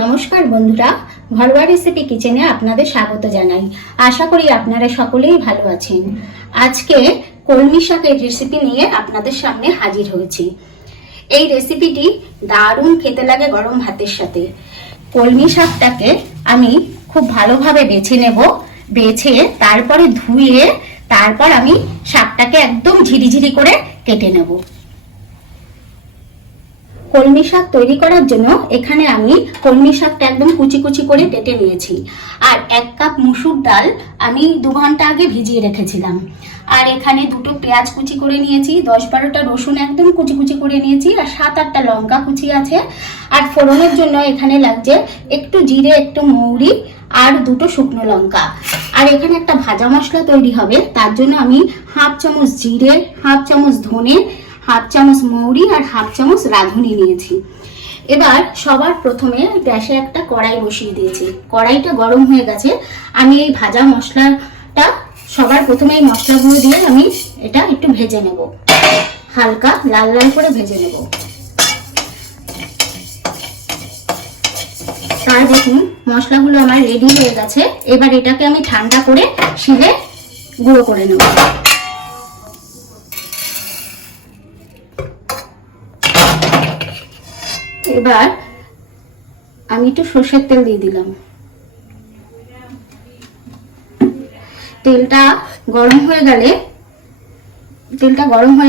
নমস্কার বন্ধুরা, ঘরোয়া রেসিপি কিচেনে আপনাদের স্বাগত জানাই। আশা করি আপনারা সকলেই ভালো আছেন। আজকে কলমি শাকের রেসিপি নিয়ে আপনাদের সামনে হাজির হয়েছি। এই রেসিপিটি দারুণ খেতে লাগে গরম ভাতের সাথে। কলমি শাকটাকে আমি খুব ভালোভাবে বেছে নেব। বেছে তারপরে ধুয়ে তারপর আমি শাকটাকে একদম ঝিরিঝিরি করে কেটে নেব। কলমি শাক তৈরি করার জন্য এখানে আমি কলমি শাকটা একদম কুচি কুচি করে কেটে নিয়েছি। আর 1 কাপ মসুর ডাল আমি 2 ঘন্টা আগে ভিজিয়ে রেখেছিলাম। আর এখানে 2টো পেঁয়াজ কুচি করে নিয়েছি, 10-12টা রসুন একদম কুচি কুচি করে নিয়েছি, আর 7-8টা লঙ্কা কুচি আছে। আর ফোড়নের জন্য এখানে লাগছে একটু জিরে, একটু মৌরি আর 2টো শুকনো লঙ্কা। আর এখানে একটা ভাজা মশলা তৈরি হবে, তার জন্য আমি 1/2 চামচ জিরে, 1/2 চামচ ধনে, 1/2 চামচ মৌরি আর 1/2 চামচ রাঁধুনি নিয়েছি। এবার সবার প্রথমে গ্যাসে একটা কড়াই বসিয়ে দিয়েছি। কড়াইটা গরম হয়ে গেছে। আমি এই ভাজা মশলাটা সবার প্রথমে এই মশলাগুলো দিয়ে আমি এটা একটু ভেজে নেব, হালকা লাল লাল করে ভেজে নেব। তার দেখুন মশলাগুলো আমার রেডি হয়ে গেছে। এবার এটাকে আমি ঠান্ডা করে শিলে গুঁড়ো করে নেব। এবার আমি একটু সরষের তেল দিয়ে দিলাম। তেলটা গরম হয়ে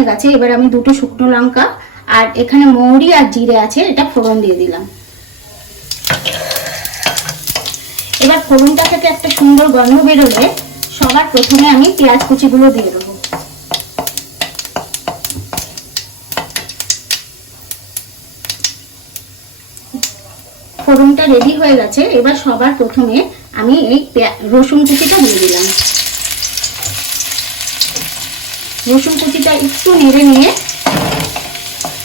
গেছে। এবার আমি 2টো শুকনো লঙ্কা আর এখানে মৌরি আর জিরে আছে, এটা ফোড়ন দিয়ে দিলাম। এবার ফোড়নটা থেকে একটা সুন্দর গন্ধ বেরোলে সবার প্রথমে আমি পেঁয়াজ কুচিগুলো দিয়ে দেবো। ফোড়নটা রেডি হয়ে গেছে। এবার সবার প্রথমে আমি এই রসুন কুচিটা দিয়ে দিলাম। রসুন কুচিটা একটু নেড়ে নিয়ে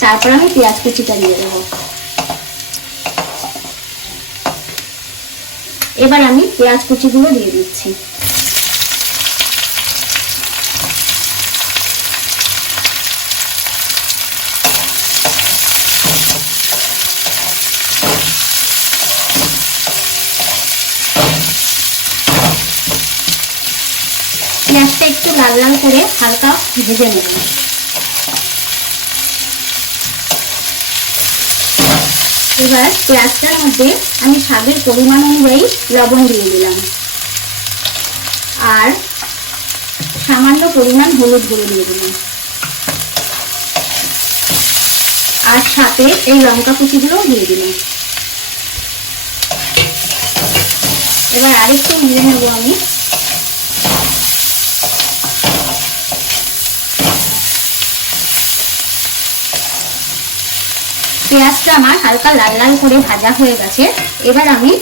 তারপর আমি পেঁয়াজ কুচিটা দিয়ে দেবো। এবার আমি পেঁয়াজ কুচিগুলো দিয়ে দিচ্ছি। পেঁয়াজটা একটু লাল লাল করে হালকা ভেজে নেব। এবার পেঁয়াজটার মধ্যে আমি স্বাদের পরিমাণ অনুযায়ী লবণ দিয়ে দিলাম আর সামান্য পরিমাণ হলুদ গুঁড়ো দিয়ে দিলাম, আর সাথে এই লঙ্কা কুচিগুলো দিয়ে দিলাম। এবার আরেকটু নেড়ে নেবো আমি। পেঁয়াজটা আমার হালকা লাল লাল করে ভাজা হয়ে গেছে। এবার আমি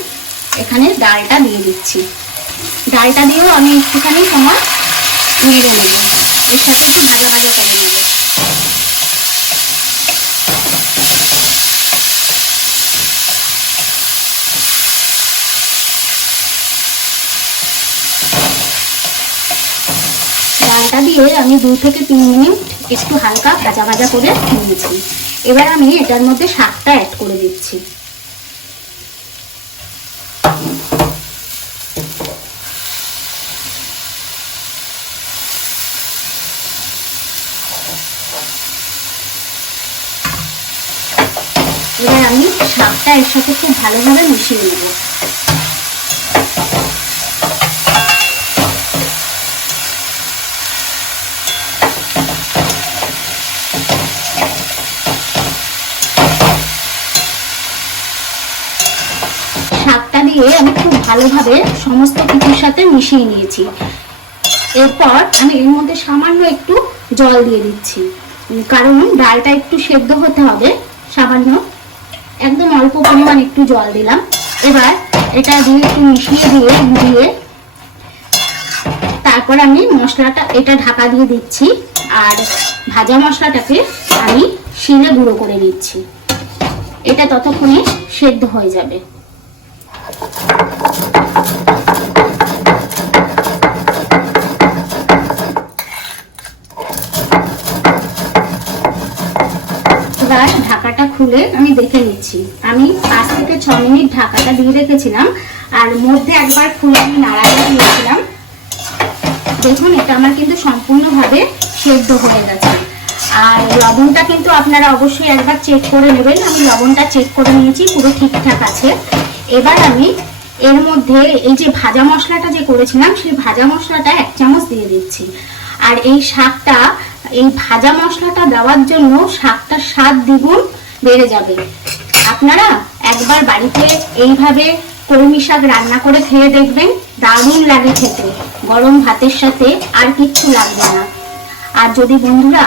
এখানে ডালটা দিয়ে দিচ্ছি। ডালটা দিয়েও আমি একটুখানি সময় নেড়ে নেব, এর সাথে একটু ভাজা ভাজা করে নেব। ডালটা দিয়ে আমি 2 থেকে 3 মিনিট একটু হালকা ভাজা ভাজা করে নিয়েছি। এবার আমি এটার মধ্যে শাকটা অ্যাড করে দিচ্ছি। এবার আমি শাকটা এর সাথে খুব ভালোভাবে মিশিয়ে নেব। শাকটা দিয়ে আমি খুব ভালোভাবে সমস্ত কিছুর সাথে মিশিয়ে নিয়েছি। এরপর আমি এর মধ্যে সামান্য একটু জল দিয়ে দিচ্ছি, কারণ ডালটা একটু সেদ্ধ হতে হবে। সামান্য একদম অল্প পরিমাণ একটু জল দিলাম। এবার এটা দিয়ে একটু মিশিয়ে দিয়ে ঘুরিয়ে তারপর আমি মশলাটা এটা ঢাকা দিয়ে দিচ্ছি। আর ভাজা মশলাটাকে আমি শিলে গুঁড়ো করে নিচ্ছি। এটা ততক্ষণে সেদ্ধ হয়ে যাবে। এবার ঢাকাটা ঢাকাটা খুলে আমি দেখে নিচ্ছি। আমি 5 থেকে 6 মিনিট ঢাকাটা দিয়ে রেখেছিলাম, আর মধ্যে একবার খুলে আমি নাড়াচাড়া দিয়েছিলাম। দেখুন এটা আমার কিন্তু সম্পূর্ণভাবে সেদ্ধ হয়ে গেছে। আর লবণটা কিন্তু আপনারা অবশ্যই একবার চেক করে নেবেন। আমি লবণটা চেক করে নিয়েছি, পুরো ঠিকঠাক আছে। এবার আমি এর মধ্যে এই যে ভাজা মশলাটা যে করেছিলাম, সেই ভাজা মশলাটা 1 চামচ দিয়ে দিচ্ছি। আর এই শাকটা, এই ভাজা মশলাটা দেওয়ার জন্য শাকটার স্বাদ দ্বিগুণ বেড়ে যাবে। আপনারা একবার বাড়িতে এইভাবে কলমি শাক রান্না করে খেয়ে দেখবেন, দারুণ লাগে খেতে। গরম ভাতের সাথে আর কিচ্ছু লাগবে না। আর যদি বন্ধুরা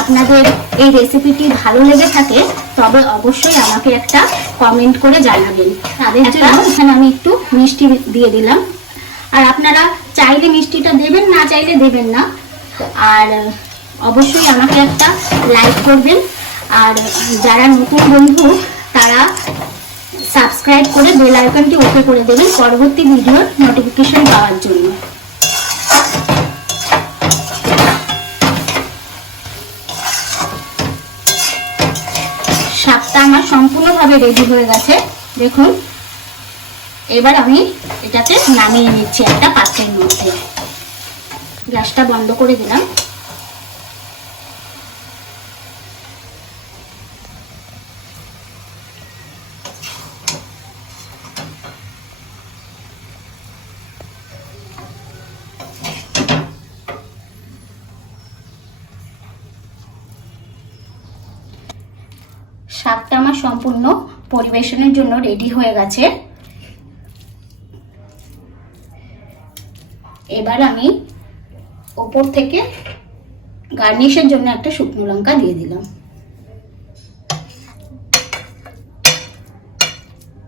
আপনাদের এই রেসিপিটি ভালো লেগে থাকে, তবে অবশ্যই আমাকে একটা কমেন্ট করে জানাবেন। তাদের জন্য এখানে আমি একটু মিষ্টি দিয়ে দিলাম। আর আপনারা চাইলে মিষ্টিটা দেবেন, না চাইলে দেবেন না। আর অবশ্যই আমাকে একটা লাইক করবেন। আর যারা নতুন বন্ধু তারা সাবস্ক্রাইব করে বেল আইকনটি ওকে করে দেবেন পরবর্তী ভিডিওর নোটিফিকেশন পাওয়ার জন্য। শাকটা আমার সম্পূর্ণভাবে রেডি হয়ে গেছে, দেখুন। এবার আমি এটাকে নামিয়ে নিচ্ছি একটা পাত্রের মধ্যে। গ্যাসটা বন্ধ করে দিলাম। শাকটা আমার সম্পূর্ণ পরিবেশনের জন্য রেডি হয়ে গেছে। এবার আমি উপর থেকে গার্নিশের জন্য একটা শুকনো লঙ্কা দিয়ে দিলাম।